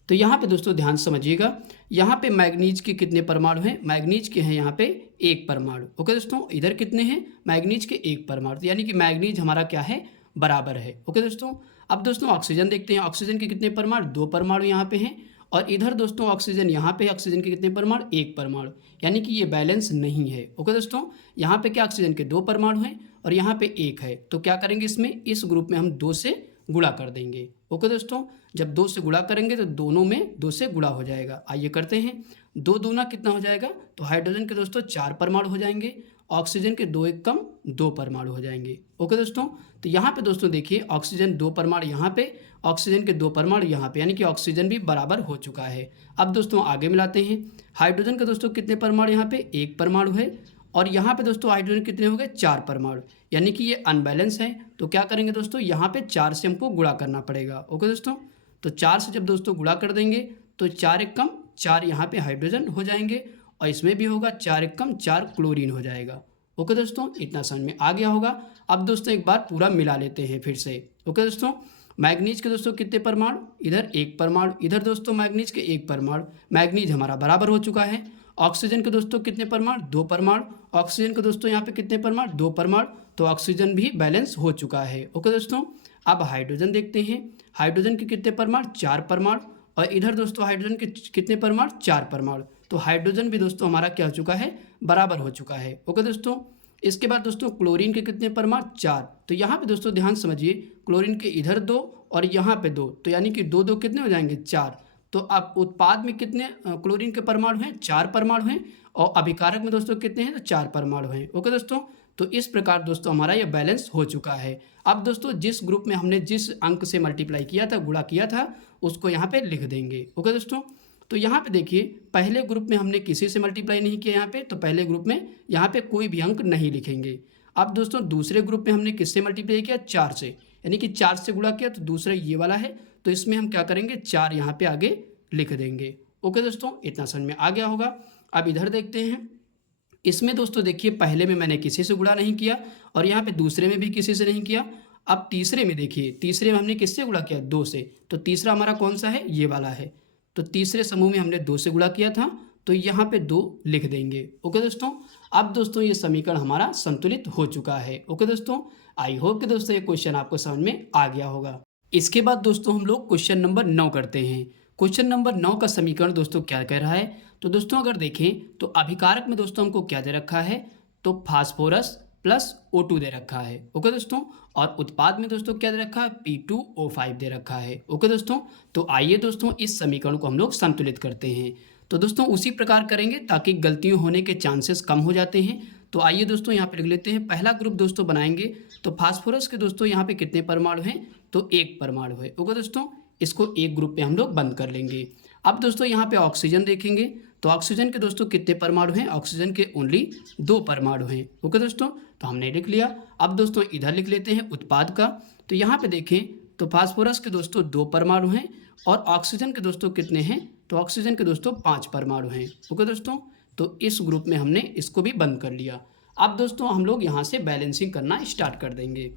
तो यहाँ पे दोस्तों ध्यान समझिएगा, यहाँ पे मैग्नीज के कितने परमाणु हैं, मैग्नीज के हैं यहाँ पे 1 परमाणु। ओके दोस्तों, इधर कितने हैं, मैग्नीज के 1 परमाणु, यानी कि मैग्नीज हमारा क्या है, बराबर है। ओके दोस्तों, अब दोस्तों ऑक्सीजन देखते हैं। ऑक्सीजन के कितने परमाणु, 2 परमाणु यहाँ पे हैं, और इधर दोस्तों ऑक्सीजन, यहाँ पे ऑक्सीजन के कितने परमाणु, एक परमाणु, यानी कि ये बैलेंस नहीं है। ओके दोस्तों, यहाँ पे क्या ऑक्सीजन के दो परमाणु हैं और यहाँ पे एक है, तो क्या करेंगे इसमें, इस ग्रुप में हम 2 से गुणा कर देंगे। ओके दोस्तों, जब 2 से गुणा करेंगे तो दोनों में 2 से गुणा हो जाएगा। आइए करते हैं, 2 दूना कितना हो जाएगा, तो हाइड्रोजन के दोस्तों 4 परमाणु हो जाएंगे, ऑक्सीजन के 2 एक कम 2 परमाणु हो जाएंगे। ओके दोस्तों, तो यहाँ पे दोस्तों देखिए ऑक्सीजन 2 परमाणु यहाँ पे, ऑक्सीजन के 2 परमाणु यहाँ पे, यानी कि ऑक्सीजन भी बराबर हो चुका है। अब दोस्तों आगे मिलाते हैं, हाइड्रोजन के दोस्तों कितने परमाणु, यहाँ पे 1 परमाणु है और यहाँ पे दोस्तों हाइड्रोजन कितने हो गए, 4 परमाणु, यानी कि ये अनबैलेंस है। तो क्या करेंगे दोस्तों, यहाँ पे 4 से हमको गुणा करना पड़ेगा। ओके दोस्तों, तो 4 से जब दोस्तों गुणा कर देंगे तो 4 एक कम 4 यहाँ पे हाइड्रोजन हो जाएंगे और इसमें भी होगा 4 एक कम 4 क्लोरीन हो जाएगा। ओके दोस्तों, इतना समझ में आ गया होगा। अब दोस्तों एक बार पूरा मिला लेते हैं फिर से। ओके दोस्तों, मैग्नीज के दोस्तों कितने परमाणु, इधर 1 परमाणु, इधर दोस्तों मैग्नीज के 1 परमाणु, मैग्नीज हमारा बराबर हो चुका है। ऑक्सीजन के दोस्तों कितने परमाणु, 2 परमाणु, ऑक्सीजन के दोस्तों यहाँ पे कितने परमाणु, 2 परमाणु, तो ऑक्सीजन भी बैलेंस हो चुका है। ओके दोस्तों, अब हाइड्रोजन देखते हैं, हाइड्रोजन के कितने परमाणु, 4 परमाणु, और इधर दोस्तों हाइड्रोजन के कितने परमाणु, 4 परमाणु, तो हाइड्रोजन भी दोस्तों हमारा क्या हो चुका है, बराबर हो चुका है। ओके दोस्तों, इसके बाद दोस्तों क्लोरीन के कितने परमाणु, 4, तो यहाँ पे दोस्तों ध्यान समझिए, क्लोरीन के इधर 2 और यहाँ पे 2, तो यानी कि 2 2 कितने हो जाएंगे, 4। तो अब उत्पाद में कितने क्लोरीन के परमाणु हैं, 4 परमाणु हैं, और अभिकारक में दोस्तों कितने हैं, तो 4 परमाणु हैं। ओके दोस्तों, तो इस प्रकार दोस्तों हमारा यह बैलेंस हो चुका है। अब दोस्तों जिस ग्रुप में हमने जिस अंक से मल्टीप्लाई किया था, गुणा किया था, उसको यहाँ पे लिख देंगे। ओके दोस्तों, तो यहाँ पे देखिए पहले ग्रुप में हमने किसी से मल्टीप्लाई नहीं किया यहाँ पे, तो पहले ग्रुप में यहाँ पे कोई भी अंक नहीं लिखेंगे। अब दोस्तों दूसरे ग्रुप में हमने किससे मल्टीप्लाई किया, 4 से, यानी कि 4 से गुणा किया, तो दूसरा ये वाला है, तो इसमें हम क्या करेंगे, 4 यहाँ पे आगे लिख देंगे। ओके दोस्तों, इतना समझ में आ गया होगा। अब इधर देखते हैं, इसमें दोस्तों देखिए पहले में मैंने किसी से गुणा नहीं किया और यहाँ पे दूसरे में भी किसी से नहीं किया। अब तीसरे में देखिए, तीसरे में हमने किससे गुणा किया, 2 से, तो तीसरा हमारा कौन सा है, ये वाला है, तो तीसरे समूह में हमने 2 से गुणा किया था, तो यहाँ पे 2 लिख देंगे। ओके दोस्तों, अब दोस्तों ये समीकरण हमारा संतुलित हो चुका है। ओके दोस्तों, आई होप कि दोस्तों ये क्वेश्चन आपको समझ में आ गया होगा। इसके बाद दोस्तों हम लोग क्वेश्चन नंबर 9 करते हैं। क्वेश्चन नंबर 9 का समीकरण दोस्तों क्या कह रहा है, तो दोस्तों अगर देखें तो अभिकारक में दोस्तों हमको क्या दे रखा है, तो फास्फोरस प्लस O2 दे रखा है। ओके दोस्तों, और उत्पाद में दोस्तों क्या दे रखा है, P2O5 दे रखा है। ओके दोस्तों, तो आइए दोस्तों इस समीकरण को हम लोग संतुलित करते हैं। तो दोस्तों उसी प्रकार करेंगे ताकि गलतियों होने के चांसेस कम हो जाते हैं। तो आइए दोस्तों यहाँ पे लिख लेते हैं, पहला ग्रुप दोस्तों बनाएंगे, तो फास्फोरस के दोस्तों यहाँ पे कितने परमाणु हैं, तो 1 परमाणु है। ओके दोस्तों, इसको एक ग्रुप में हम लोग बंद कर लेंगे। अब दोस्तों यहाँ पे ऑक्सीजन देखेंगे, तो ऑक्सीजन के दोस्तों कितने परमाणु हैं, ऑक्सीजन के ओनली 2 परमाणु हैं। ओके दोस्तों, तो हमने लिख लिया। अब दोस्तों इधर लिख लेते हैं उत्पाद का, तो यहाँ पे देखें तो फास्फोरस के दोस्तों 2 परमाणु हैं और ऑक्सीजन के दोस्तों कितने हैं, तो ऑक्सीजन के दोस्तों 5 परमाणु हैं। ओके दोस्तों, तो इस ग्रुप में हमने इसको भी बंद कर लिया। अब दोस्तों हम लोग यहाँ से बैलेंसिंग करना स्टार्ट कर देंगे।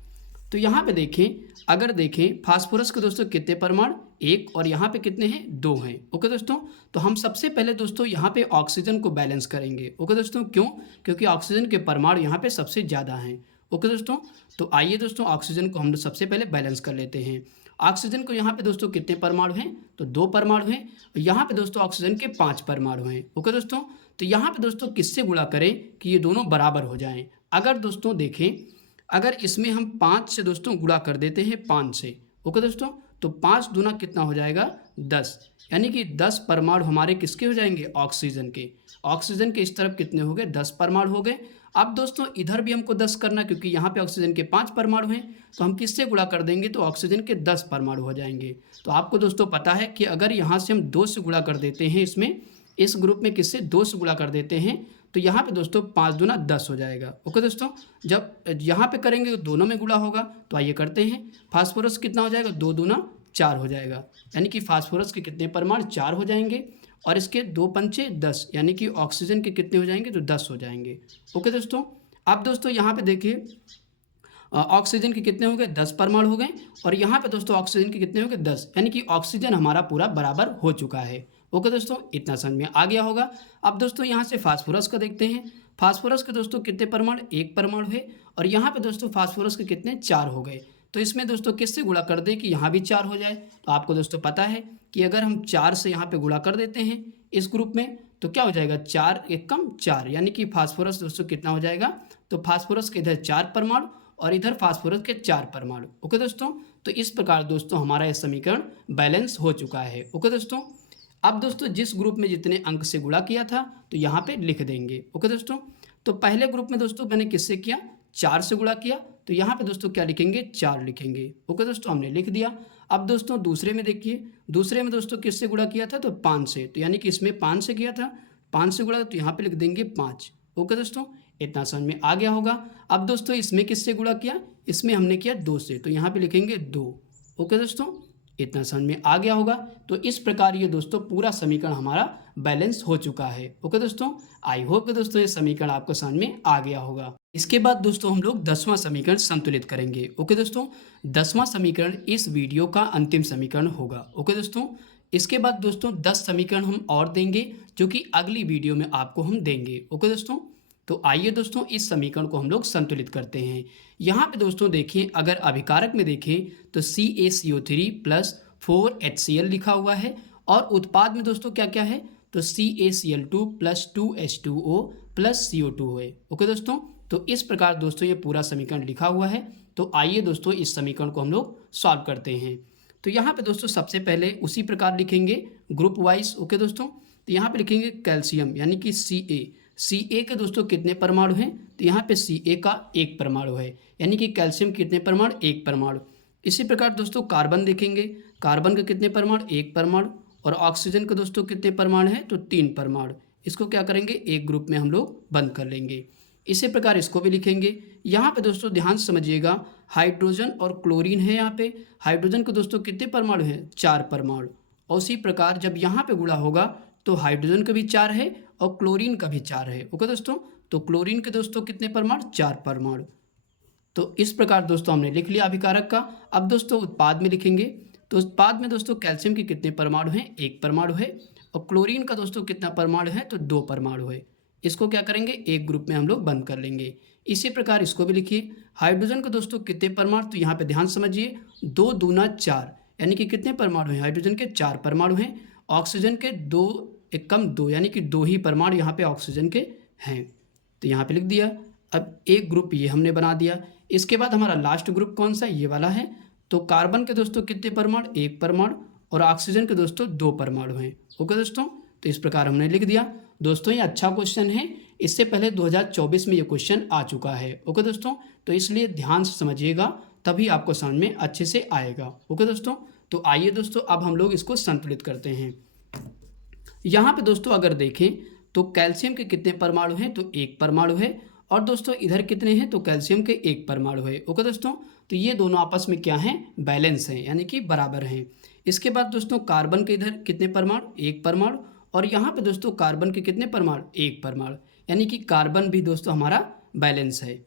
तो यहाँ पे देखें, अगर देखें फास्फोरस के दोस्तों कितने परमाणु, 1, और यहाँ पे कितने हैं, 2 हैं। ओके दोस्तों, तो हम सबसे पहले दोस्तों यहाँ पे ऑक्सीजन को बैलेंस करेंगे। ओके दोस्तों, क्यों, क्योंकि ऑक्सीजन के परमाणु यहाँ पे सबसे ज़्यादा हैं। ओके दोस्तों, तो आइए दोस्तों ऑक्सीजन को हम सबसे पहले बैलेंस कर लेते हैं। ऑक्सीजन को यहाँ पे दोस्तों कितने परमाणु हैं, तो 2 परमाणु हैं, और यहाँ पे दोस्तों ऑक्सीजन के 5 परमाणु हैं। ओके दोस्तों, तो यहाँ पे दोस्तों किससे गुणा करें कि ये दोनों बराबर हो जाएं। अगर दोस्तों देखें, अगर इसमें हम 5 से दोस्तों गुणा कर देते हैं 5 से, ओके दोस्तों, तो 5 दूना कितना हो जाएगा, 10, यानी कि 10 परमाणु हमारे किसके हो जाएंगे, ऑक्सीजन के। ऑक्सीजन के इस तरफ कितने हो गए, 10 परमाणु हो गए। अब दोस्तों इधर भी हमको 10 करना, क्योंकि यहाँ पे ऑक्सीजन के 5 परमाणु हैं, तो हम किससे गुणा कर देंगे, तो ऑक्सीजन के 10 परमाणु हो जाएंगे। तो आपको दोस्तों पता है कि अगर यहाँ से हम 2 से गुणा कर देते हैं, इसमें इस ग्रुप में किससे 2 से गुणा कर देते हैं, तो यहाँ पे दोस्तों 5 दूना 10 हो जाएगा। ओके दोस्तों, जब यहाँ पे करेंगे तो दोनों में गुणा होगा, तो आइए करते हैं। फास्फोरस कितना हो जाएगा, 2 दूना 4 हो जाएगा, यानी कि फास्फोरस के कितने परमाणु, 4 हो जाएंगे, और इसके 2 पंचे 10, यानी कि ऑक्सीजन के कितने हो जाएंगे, तो 10 हो जाएंगे। ओके दोस्तों, अब दोस्तों यहाँ पे देखिए ऑक्सीजन के कितने हो गए, 10 परमाणु हो गए, और यहाँ पे दोस्तों ऑक्सीजन के कितने हो गए, 10, यानी कि ऑक्सीजन हमारा पूरा बराबर हो चुका है। ओके दोस्तों, इतना समझ में आ गया होगा। अब दोस्तों यहाँ से फास्फोरस का देखते हैं। फास्फोरस के दोस्तों कितने परमाणु, 1 परमाणु है, और यहाँ पे दोस्तों फास्फोरस के कितने, 4 हो गए। तो इसमें दोस्तों किससे गुणा कर दें कि यहाँ भी 4 हो जाए। तो आपको दोस्तों पता है कि अगर हम 4 से यहाँ पे गुणा कर देते हैं इस ग्रुप में तो क्या हो जाएगा, 4 एकम 4, यानी कि फास्फोरस दोस्तों कितना हो जाएगा, तो फास्फोरस के इधर 4 परमाणु और इधर फास्फोरस के 4 परमाणु। ओके दोस्तों, तो इस प्रकार दोस्तों हमारा यह समीकरण बैलेंस हो चुका है। ओके दोस्तों, अब दोस्तों जिस ग्रुप में जितने अंक से गुणा किया था तो यहाँ पे लिख देंगे। ओके दोस्तों, तो पहले ग्रुप में दोस्तों मैंने किससे किया, 4 से गुणा किया, तो यहाँ पे दोस्तों क्या लिखेंगे, 4 लिखेंगे। ओके दोस्तों, हमने लिख दिया। अब दोस्तों दूसरे में देखिए, दूसरे में दोस्तों किससे गुणा किया था, तो 5 से, तो यानी कि इसमें 5 से किया था, 5 से गुणा, तो यहाँ पे लिख देंगे 5। ओके दोस्तों, इतना समझ में आ गया होगा। अब दोस्तों इसमें किससे गुणा किया, इसमें हमने किया 2 से, तो यहाँ पे लिखेंगे 2। ओके दोस्तों, इतना समझ में आ गया होगा। तो इस प्रकार ये दोस्तों पूरा समीकरण हमारा बैलेंस हो चुका है। ओके दोस्तों, आई होप कि दोस्तों ये समीकरण आपको समझ में आ गया होगा। इसके बाद दोस्तों हम लोग 10वां समीकरण संतुलित करेंगे। ओके दोस्तों, 10वां समीकरण इस वीडियो का अंतिम समीकरण होगा। ओके दोस्तों, इसके बाद दोस्तों 10 समीकरण हम और देंगे जो कि अगली वीडियो में आपको हम देंगे। ओके दोस्तों, तो आइए दोस्तों इस समीकरण को हम लोग संतुलित करते हैं। यहाँ पे दोस्तों देखिए, अगर अभिकारक में देखें तो CaCO3 प्लस 4HCl लिखा हुआ है और उत्पाद में दोस्तों क्या क्या है, तो CaCl2 plus 2H2O plus CO2 है। ओके दोस्तों, तो इस प्रकार दोस्तों ये पूरा समीकरण लिखा हुआ है। तो आइए दोस्तों इस समीकरण को हम लोग सॉल्व करते हैं। तो यहाँ पे दोस्तों सबसे पहले उसी प्रकार लिखेंगे ग्रुप वाइज। ओके दोस्तों, तो यहाँ पे लिखेंगे कैल्शियम यानी कि Ca के दोस्तों कितने परमाणु हैं, तो यहाँ पे Ca का 1 परमाणु है, यानी कि कैल्शियम कितने परमाणु, 1 परमाणु। इसी प्रकार दोस्तों कार्बन देखेंगे, कार्बन के कितने परमाणु, 1 परमाणु, और ऑक्सीजन के दोस्तों कितने परमाणु हैं, तो 3 परमाणु। इसको क्या करेंगे, एक ग्रुप में हम लोग बंद कर लेंगे। इसी प्रकार इसको भी लिखेंगे। यहाँ पे दोस्तों ध्यान से समझिएगा, हाइड्रोजन और क्लोरीन है। यहाँ पे हाइड्रोजन के दोस्तों कितने परमाणु हैं, 4 परमाणु। और उसी प्रकार जब यहाँ पे गुणा होगा तो हाइड्रोजन का भी 4 है और क्लोरीन का भी 4 है। ओके दोस्तों, तो क्लोरीन के दोस्तों कितने परमाणु, 4 परमाणु। तो इस प्रकार दोस्तों हमने लिख लिया अभिकारक का। अब दोस्तों उत्पाद में लिखेंगे, तो उत्पाद में दोस्तों कैल्शियम के कितने परमाणु हैं, 1 परमाणु है, और क्लोरीन का दोस्तों कितना परमाणु है, तो 2 परमाणु है। इसको क्या करेंगे, एक ग्रुप में हम लोग बंद कर लेंगे। इसी प्रकार इसको भी लिखिए, हाइड्रोजन के दोस्तों कितने परमाणु, तो यहाँ पे ध्यान समझिए, 2 दूना 4, यानी कि कितने परमाणु हैं, हाइड्रोजन के 4 परमाणु हैं, ऑक्सीजन के 2 एकम 2, यानी कि 2 ही परमाणु यहाँ पे ऑक्सीजन के हैं। तो यहाँ पे लिख दिया। अब एक ग्रुप ये हमने बना दिया। इसके बाद हमारा लास्ट ग्रुप कौन सा, ये वाला है। तो कार्बन के दोस्तों कितने परमाणु, 1 परमाणु, और ऑक्सीजन के दोस्तों 2 परमाणु हैं। ओके दोस्तों, तो इस प्रकार हमने लिख दिया। दोस्तों ये अच्छा क्वेश्चन है, इससे पहले 2024 में ये क्वेश्चन आ चुका है। ओके दोस्तों, तो इसलिए ध्यान से समझिएगा, तभी आपको समझ में अच्छे से आएगा। ओके दोस्तों, तो आइए दोस्तों अब हम लोग इसको संतुलित करते हैं। यहाँ पे दोस्तों अगर देखें तो कैल्शियम के कितने परमाणु हैं, तो 1 परमाणु है, और दोस्तों इधर कितने हैं, तो कैल्शियम के 1 परमाणु है। ओके दोस्तों, तो ये दोनों आपस में क्या हैं, बैलेंस हैं, यानी कि बराबर हैं। इसके बाद दोस्तों कार्बन के इधर कितने परमाणु, 1 परमाणु, और यहाँ पे दोस्तों कार्बन के कितने परमाणु, 1 परमाणु, यानी कि कार्बन भी दोस्तों हमारा बैलेंस है।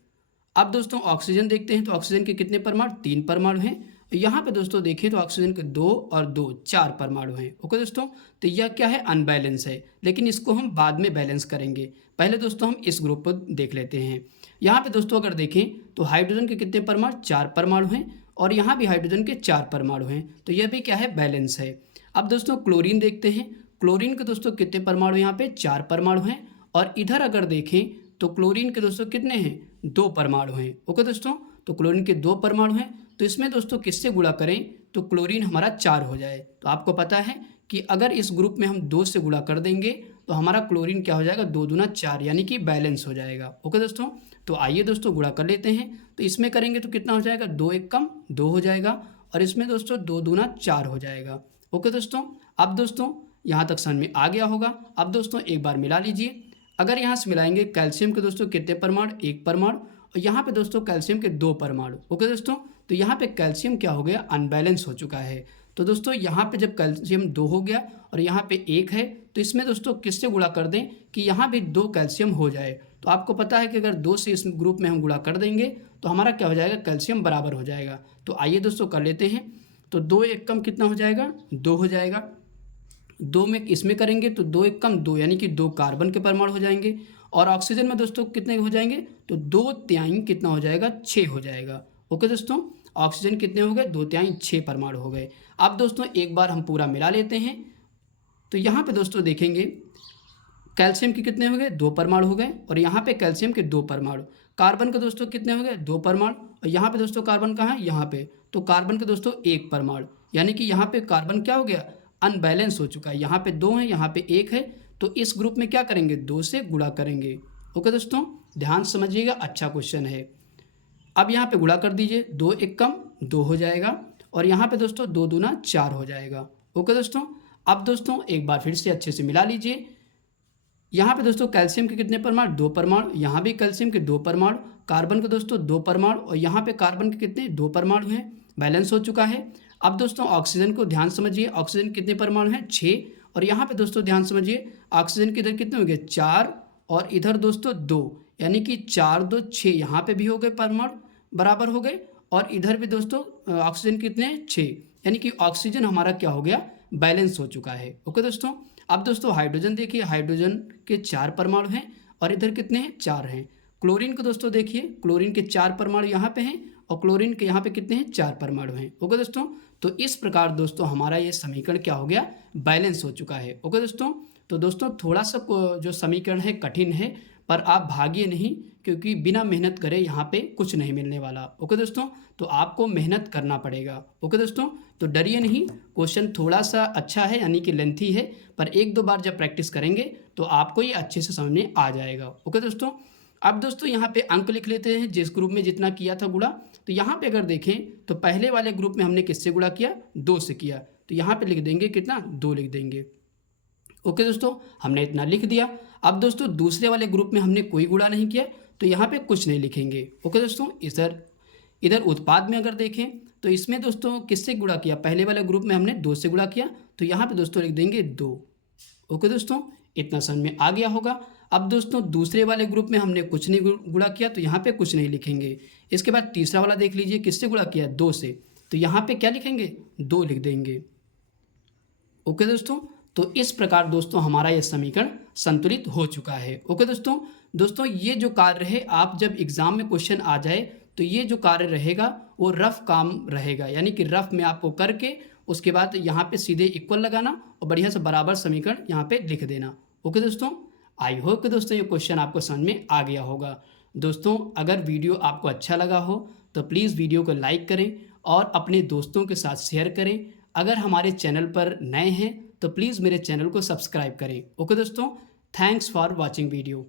अब दोस्तों ऑक्सीजन देखते हैं, तो ऑक्सीजन के कितने परमाणु, 3 परमाणु हैं। यहाँ पे दोस्तों देखें तो ऑक्सीजन के 2 और 2 4 परमाणु हैं। ओके दोस्तों, तो यह क्या है, अनबैलेंस है, लेकिन इसको हम बाद में बैलेंस करेंगे। पहले दोस्तों हम इस ग्रुप को देख लेते हैं। यहाँ पे दोस्तों अगर देखें तो हाइड्रोजन के कितने परमाणु, 4 परमाणु हैं, और यहाँ भी हाइड्रोजन के 4 परमाणु हैं, तो यह भी क्या है, बैलेंस है। अब दोस्तों क्लोरीन देखते हैं, क्लोरीन के दोस्तों कितने परमाणु, यहाँ पे 4 परमाणु हैं, और इधर अगर देखें तो क्लोरीन के दोस्तों कितने हैं, 2 परमाणु हैं। ओके दोस्तों, तो क्लोरीन के 2 परमाणु हैं, तो इसमें दोस्तों किससे गुणा करें, तो क्लोरीन हमारा 4 हो जाए। तो आपको पता है कि अगर इस ग्रुप में हम 2 से गुणा कर देंगे तो हमारा क्लोरीन क्या हो जाएगा, 2 दूना 4, यानी कि बैलेंस हो जाएगा। ओके दोस्तों, तो आइए दोस्तों गुणा कर लेते हैं। तो इसमें करेंगे तो कितना हो जाएगा, 2 एकम 2 हो जाएगा, और इसमें दोस्तों 2 दूना 4 हो जाएगा। ओके दोस्तों, अब दोस्तों यहाँ तक समझ में आ गया होगा। अब दोस्तों एक बार मिला लीजिए। अगर यहाँ से मिलाएंगे कैल्शियम के दोस्तों कितने परमाणु, 1 परमाणु, और यहाँ पे दोस्तों कैल्शियम के 2 परमाणु। ओके दोस्तों, तो यहाँ पे कैल्शियम क्या हो गया, अनबैलेंस हो चुका है। तो दोस्तों यहाँ पे जब कैल्शियम 2 हो गया और यहाँ पे 1 है, तो इसमें दोस्तों किससे गुणा कर दें कि यहाँ भी 2 कैल्शियम हो जाए। तो आपको पता है कि अगर 2 से इस ग्रुप में हम गुणा कर देंगे तो हमारा क्या हो जाएगा, कैल्शियम बराबर हो जाएगा। तो आइए दोस्तों कर लेते हैं। तो 2 एकम कितना हो जाएगा, 2 हो जाएगा। 2 में इसमें करेंगे तो 2 एकम 2, यानी कि 2 कार्बन के परमाणु हो जाएंगे, और ऑक्सीजन में दोस्तों कितने हो जाएंगे, तो 2 तिहाई कितना हो जाएगा, 6 हो जाएगा। ओके दोस्तों, ऑक्सीजन कितने हो गए, 2/3 6 परमाणु हो गए। अब दोस्तों एक बार हम पूरा मिला लेते हैं। तो यहाँ पे दोस्तों देखेंगे कैल्शियम के कितने हो गए, 2 परमाणु हो गए, और यहाँ पे कैल्शियम के 2 परमाणु। कार्बन के दोस्तों कितने हो गए, 2 परमाणु, और यहाँ पे दोस्तों कार्बन कहाँ है, यहाँ पे, तो कार्बन के दोस्तों 1 परमाणु, यानी कि यहाँ पे कार्बन क्या हो गया, अनबैलेंस हो चुका है। यहाँ पे 2 है, यहाँ पे 1 है, तो इस ग्रुप में क्या करेंगे, 2 से गुणा करेंगे। ओके दोस्तों, ध्यान समझिएगा, अच्छा क्वेश्चन है। अब यहाँ पे गुणा कर दीजिए, 2 1 कम 2 हो जाएगा, और यहाँ पे दोस्तों 2 दूना 4 हो जाएगा। ओके दोस्तों, अब दोस्तों एक बार फिर से अच्छे से मिला लीजिए। यहाँ पे दोस्तों कैल्शियम के कितने परमाणु, 2 परमाणु, यहाँ भी कैल्शियम के 2 परमाणु, कार्बन के दोस्तों 2 परमाणु, और यहाँ पे कार्बन के कितने 2 परमाणु हैं, बैलेंस हो चुका है। अब दोस्तों ऑक्सीजन को ध्यान समझिए, ऑक्सीजन कितने परमाणु हैं, 6, और यहाँ पे दोस्तों ध्यान समझिए ऑक्सीजन के इधर कितने हो गए, 4, और इधर दोस्तों 2, यानी कि 4 2 6, यहाँ पे भी हो गए परमाणु बराबर हो गए, और इधर भी दोस्तों ऑक्सीजन कितने 6, यानी कि ऑक्सीजन हमारा क्या हो गया, बैलेंस हो चुका है। ओके दोस्तों, अब दोस्तों हाइड्रोजन देखिए, हाइड्रोजन के 4 परमाणु हैं, और इधर कितने हैं, 4 हैं। क्लोरीन को दोस्तों देखिए, क्लोरीन के 4 परमाणु यहाँ पे हैं, और क्लोरीन के यहाँ पे कितने हैं, 4 परमाणु हैं। ओके दोस्तों, तो इस प्रकार दोस्तों हमारा ये समीकरण क्या हो गया, बैलेंस हो चुका है। ओके दोस्तों, तो दोस्तों थोड़ा सा जो समीकरण है कठिन है, पर आप भागिए नहीं, क्योंकि बिना मेहनत करे यहाँ पे कुछ नहीं मिलने वाला। ओके दोस्तों, तो आपको मेहनत करना पड़ेगा। ओके दोस्तों, तो डरिए नहीं, क्वेश्चन थोड़ा सा अच्छा है, यानी कि लेंथी है, पर 1-2 बार जब प्रैक्टिस करेंगे तो आपको ये अच्छे से समझ में आ जाएगा। ओके दोस्तों, अब दोस्तों यहाँ पे अंक लिख लेते हैं, जिस ग्रुप में जितना किया था गुणा। तो यहाँ पे अगर देखें तो पहले वाले ग्रुप में हमने किससे गुणा किया, 2 से किया, तो यहाँ पे लिख देंगे कितना, 2 लिख देंगे। ओके दोस्तों, हमने इतना लिख दिया। अब दोस्तों दूसरे वाले ग्रुप में हमने कोई गुणा नहीं किया, तो यहाँ पे कुछ नहीं लिखेंगे। ओके दोस्तों, इधर उत्पाद में अगर देखें तो इसमें दोस्तों किससे गुणा किया, पहले वाले ग्रुप में हमने 2 से गुणा किया, तो यहाँ पे दोस्तों लिख देंगे 2। ओके दोस्तों, इतना समझ में आ गया होगा। अब दोस्तों दूसरे वाले ग्रुप में हमने कुछ नहीं गुणा किया, तो यहाँ पे कुछ नहीं लिखेंगे। इसके बाद तीसरा वाला देख लीजिए, किससे गुणा किया, 2 से, तो यहाँ पे क्या लिखेंगे, 2 लिख देंगे। ओके दोस्तों, इस प्रकार दोस्तों हमारा यह समीकरण संतुलित हो चुका है। ओके दोस्तों ये जो कार्य है, आप जब एग्जाम में क्वेश्चन आ जाए तो ये जो कार्य रहेगा वो रफ काम रहेगा, यानी कि रफ में आपको करके उसके बाद यहाँ पे सीधे इक्वल लगाना और बढ़िया से बराबर समीकरण यहाँ पे लिख देना। ओके दोस्तों, आई होप कि दोस्तों ये क्वेश्चन आपको समझ में आ गया होगा। दोस्तों अगर वीडियो आपको अच्छा लगा हो तो प्लीज़ वीडियो को लाइक करें और अपने दोस्तों के साथ शेयर करें। अगर हमारे चैनल पर नए हैं तो प्लीज़ मेरे चैनल को सब्सक्राइब करें। ओके दोस्तों, थैंक्स फॉर वॉचिंग वीडियो।